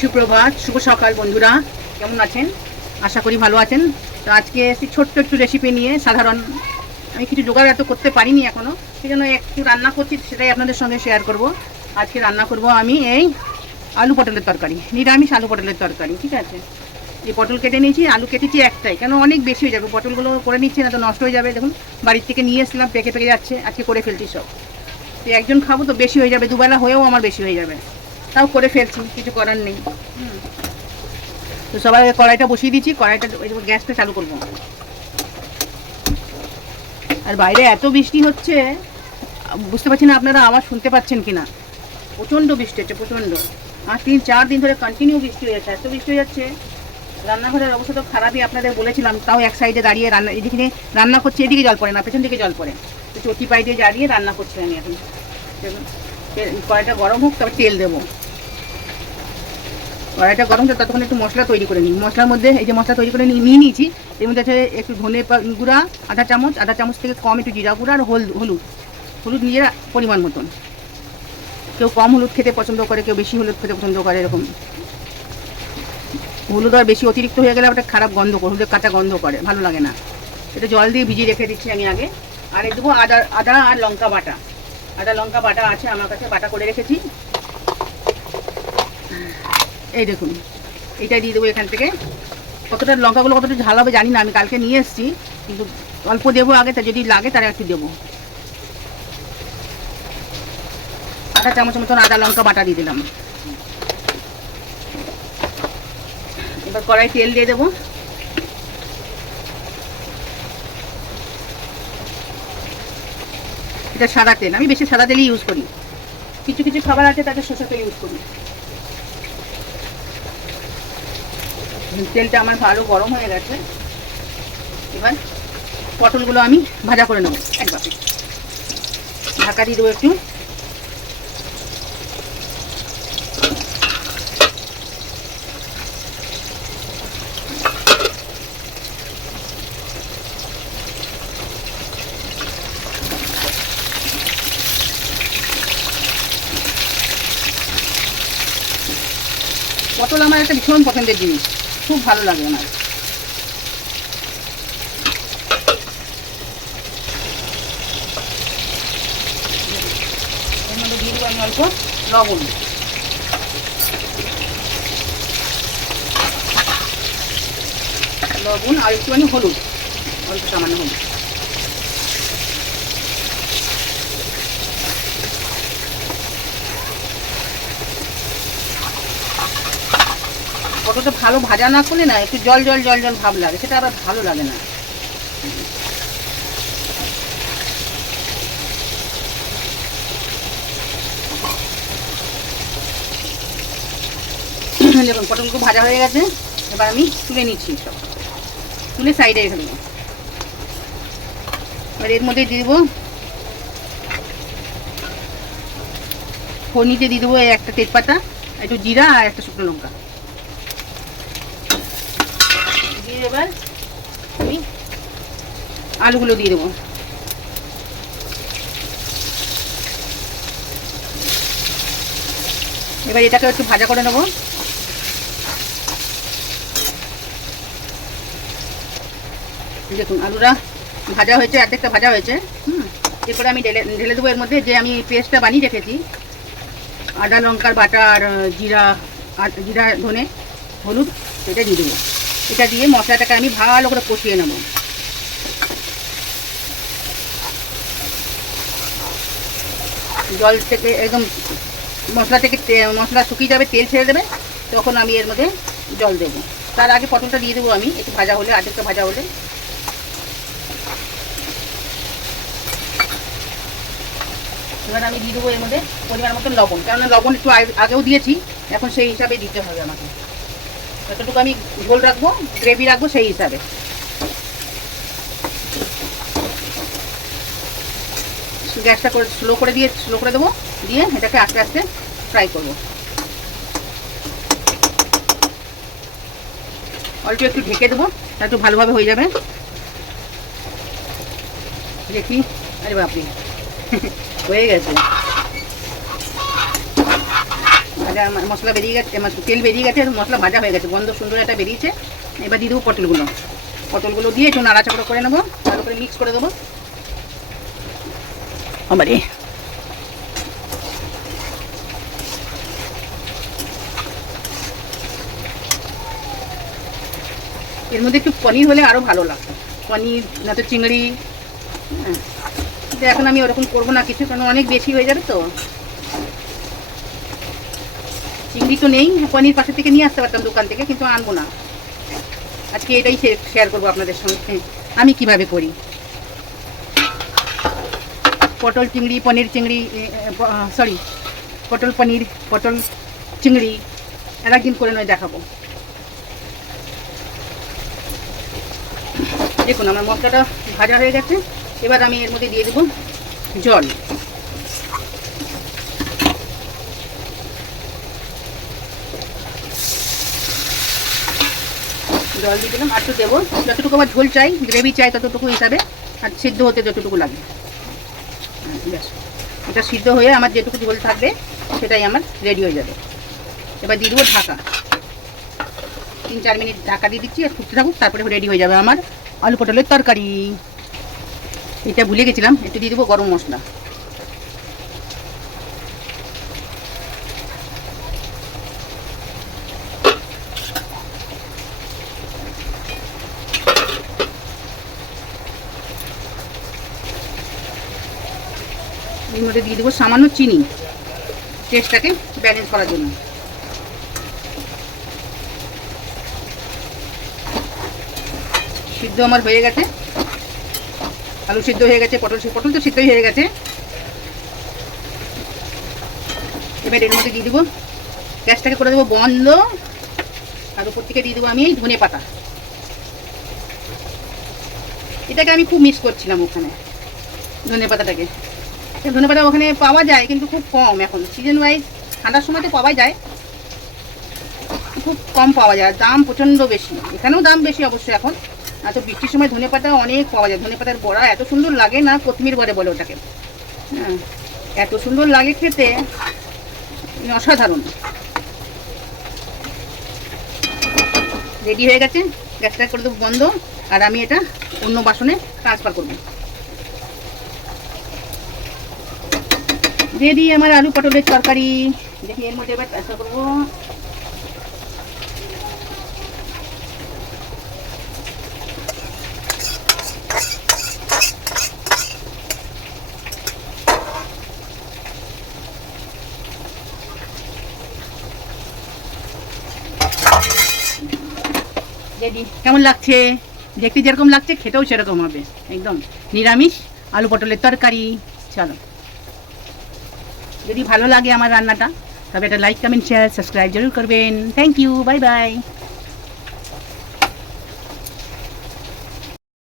সুপ্রভাত, শুভ সকাল বন্ধুরা। কেমন আছেন? আশা করি ভালো আছেন। তো আজকে একটি ছোট্ট একটু রেসিপি নিয়ে। সাধারণ, আমি কিছু জোগাড় এত করতে পারিনি এখনও সেই জন্য একটু রান্না করছি, সেটাই আপনাদের সঙ্গে শেয়ার করব। আজকে রান্না করব আমি এই আলু পটলের তরকারি, নিরামিষ আলু পটলের তরকারি, ঠিক আছে? এই পটল কেটে নিয়েছি, আলু কেটেছি একটাই। কেন অনেক বেশি হয়ে যাবে, পটলগুলো করে নিচ্ছি না তো নষ্ট হয়ে যাবে। দেখুন, বাড়ির থেকে নিয়ে এসলাম পেকে পেকে যাচ্ছে, আজকে করে ফেলছি সব। তো একজন খাব তো বেশি হয়ে যাবে, দুবেলা হয়েও আমার বেশি হয়ে যাবে। তাও করে ফেলছি, কিছু করার নেই। তো সবাই কড়াইটা বসিয়ে দিচ্ছি, কড়াইটা গ্যাসটা চালু করব। আর বাইরে এত বৃষ্টি হচ্ছে, বুঝতে পারছি না আপনারা আওয়াজ শুনতে পাচ্ছেন কিনা। প্রচণ্ড বৃষ্টি হচ্ছে, প্রচণ্ড। আর তিন, চার দিন ধরে কন্টিনিউ বৃষ্টি হয়ে যাচ্ছে, এত বৃষ্টি হয়ে যাচ্ছে। রান্নাঘরের অবস্থা তো খারাপই, আপনাদের বলেছিলাম, তাও এক সাইডে দাঁড়িয়ে রান্না, এদিকে রান্না করছে, এদিকে জল পড়ে না, পেছন দিকে জল পড়ে। তো চটি পাই দিয়ে দাঁড়িয়ে রান্না করছি আমি এখন। কড়াইটা গরম হোক, তারপর তেল দেবো। কড়াইটা গরম হোক ততক্ষণ একটু মশলা তৈরি করে নিই। মশলার মধ্যে এই যে মশলা তৈরি করে নিয়ে নিয়ে নিয়েছি। এর মধ্যে আছে একটু ধনে গুঁড়া, আধা চামচ আধা চামচ থেকে কম একটু জিরা গুঁড়া আর হলুদ হলুদ। হলুদ নিজের পরিমাণ মতন। কেউ কম হলুদ খেতে পছন্দ করে, কেউ বেশি হলুদ খেতে পছন্দ করে, এরকম। হলুদ আর বেশি অতিরিক্ত হয়ে গেলে ওটা খারাপ গন্ধ করে, হলুদের কাঁচা গন্ধ করে, ভালো লাগে না। এটা জল দিয়ে ভিজিয়ে রেখে দিচ্ছি আমি আগে। আর দেবো আদা আদা আর লঙ্কা বাটা। আদা, লঙ্কা বাটা আছে, আমার কাছে বাটা করে রেখেছি। এই দেখুন, এইটাই দিয়ে দেবো এখান থেকে। কতটা লঙ্কাগুলো কতটা ঝাল হবে জানি না, আমি কালকে নিয়ে এসেছি, কিন্তু অল্প দেবো আগে, তা যদি লাগে তারা একটু দেবো। আধা চামচ মতন আদা লঙ্কা বাটা দিয়ে দিলাম। এবার কড়াই তেল দিয়ে দেবো। এটা সাদা তেল, আমি বেশি সাদা তেলই ইউজ করি। কিছু কিছু খাবার আছে তাতে সরষের তেল ইউজ করি। তেলটা আমার ভালো গরম হয়ে গেছে। এবার পটলগুলো আমি ভাজা করে নেব, একবার। ঢাকা দিয়ে দেবো একটু। পটল আমার একটা ভীষণ পছন্দের জিনিস। খুব ভালো লাগে আমার আমি অল্প লবণ। লবণ আর একটুখানি হলুদ অল্প সামান্য হলুদ। পটলটা ভালো ভাজা না করলে না একটু জল জল জল জল ভাব লাগে। সেটা আবার ভালো লাগে না। দেখুন, পটলগুলো ভাজা হয়ে গেছে। এবার আমি তুলে নিচ্ছি সব। তুলে সাইডে দেবো। এবার এর মধ্যে দিয়ে দেবো ফোনিতে দিয়ে দেবো একটা তেজপাতা, একটু জিরা আর একটা শুকনো লঙ্কা দিয়ে এবার আমি আলুগুলো দিয়ে দেবো। এবার এটাকে একটু ভাজা করে নেব। দেখুন, আলুটা ভাজা হয়েছে, অর্ধেকটা ভাজা হয়েছে, হুম। এরপরে আমি ঢেলে ঢেলে দেবো এর মধ্যে যে আমি পেস্টটা বানিয়ে রেখেছি। আদা, লঙ্কার বাটা আর জিরা আর জিরা, ধনে, হলুদ, এটা দিয়ে দেবো। এটা দিয়ে মশলাটাকে আমি ভালো করে কষিয়ে নেব। জল থেকে একদম মশলা থেকে মশলা শুকিয়ে যাবে, তেল ছেড়ে দেবে, তখন আমি এর মধ্যে জল দেবো। তার আগে পটলটা দিয়ে দেবো আমি, একটু ভাজা হলে আধেকটা ভাজা হলে। এবার আমি দিয়ে দেবো এর মধ্যে পরিমাণ মতন লবণ, কেননা লবণ একটু আগে- আগেও দিয়েছি, এখন সেই হিসাবে দিতে হবে আমাকে। যতটুকু আমি ঝোল রাখব গ্রেভি রাখব সেই হিসাবে। গ্যাসটা করে স্লো করে দিয়ে, স্লো করে দেবো, দিয়ে এটাকে আস্তে আস্তে ফ্রাই করব। অল্প একটু ঢেকে দেবো একটু ভালোভাবে হয়ে যাবে। দেখি, আরে বাপরে, হয়ে গেছে। এটা মশলা বেরিয়ে গেছে তেল বেরিয়ে গেছে মশলা ভাজা হয়ে গেছে। গন্ধ সুন্দর একটা বেরিয়েছে। এবার দিয়ে দেবো পটলগুলো। পটলগুলো দিয়ে একটু নাড়াচাড়া করে নেব, ভালো করে মিক্স করে দেবো। আমারে এর মধ্যে একটু পনির হলে আরও ভালো লাগতো। পনির, না তো চিংড়ি হ্যাঁ। এখন আমি ওরকম করব না কিছু, কারণ অনেক বেশি হয়ে যাবে তো। চিংড়ি তো নেই পনির পাশে থেকে নিয়ে আসতে পারতাম দোকান থেকে, কিন্তু আনব না। আজকে এটাই শেয়ার করব আপনাদের সঙ্গে, আমি কীভাবে করি। পটল চিংড়ি, পনির চিংড়ি সরি পটল, পনির, পটল চিংড়ি আর একদিন করে নয় দেখাবো। দেখুন, আমার মশলাটা ভাজা হয়ে গেছে, এবার আমি এর মধ্যে দিয়ে দেবো জল। জল দিয়ে দিলাম, আর একটু দেবো। যতটুকু আমার ঝোল চাই, গ্রেভি চাই, ততটুকু হিসাবে, আর সিদ্ধ হতে যতটুকু লাগে। ব্যাস। এটা সিদ্ধ হয়ে আমার যেটুকু ঝোল থাকবে, সেটাই আমার রেডি হয়ে যাবে। এবার দিয়ে দেবো ঢাকা। তিন, চার মিনিট ঢাকা দিয়ে দিচ্ছি, আর ফুটতে থাকুক, তারপরে রেডি হয়ে যাবে আমার আলু পটলের তরকারি। এটা ভুলে গেছিলাম, একটু দিয়ে দেবো গরম মশলা। এর মধ্যে দিয়ে দেবো সামান্য চিনি টেস্টটাকে ব্যালেন্স করার জন্য। সিদ্ধ আমার হয়ে গেছে। আলু সিদ্ধ হয়ে গেছে, পটল পটল তো সিদ্ধই হয়ে গেছে। এবার এর মধ্যে দিয়ে দেবো গ্যাসটাকে করে দেবো বন্ধ। আর উপর থেকে দিয়ে দেবো আমি ধনে পাতা। এটাকে আমি খুব মিস করছিলাম ওখানে ধনে পাতাটাকে। ধনে পাতা ওখানে পাওয়া যায়, কিন্তু খুব কম এখন। সিজন ওয়াইজ ঠান্ডার সময় তো পাওয়া যায়। খুব কম পাওয়া যায় দাম প্রচণ্ড বেশি। এখানেও দাম বেশি অবশ্যই এখন। আর তো বৃষ্টির সময় ধনে পাতা অনেক পাওয়া যায়। ধনে পাতার বড়া এত সুন্দর লাগে না কোথমির বলে বলে ওটাকে। হ্যাঁ এত সুন্দর লাগে খেতে মানে অসাধারণ। রেডি হয়ে গেছে? গ্যাসটা করে দেবো বন্ধ, আর আমি এটা অন্য বাসনে ট্রান্সফার করব। রেডি আমার আলু পটলের তরকারি। দেখি এর মধ্যে এবার ট্রান্সফার করব। কেমন লাগছে? দেখতে যেরকম লাগছে, খেতেও সেরকম হবে। একদম নিরামিষ আলু পটলের তরকারি। চলো। যদি ভালো লাগে আমার রান্নাটা তবে এটা লাইক কমেন্ট শেয়ার সাবস্ক্রাইব জরুর করবেন থ্যাংক ইউ বাই বাই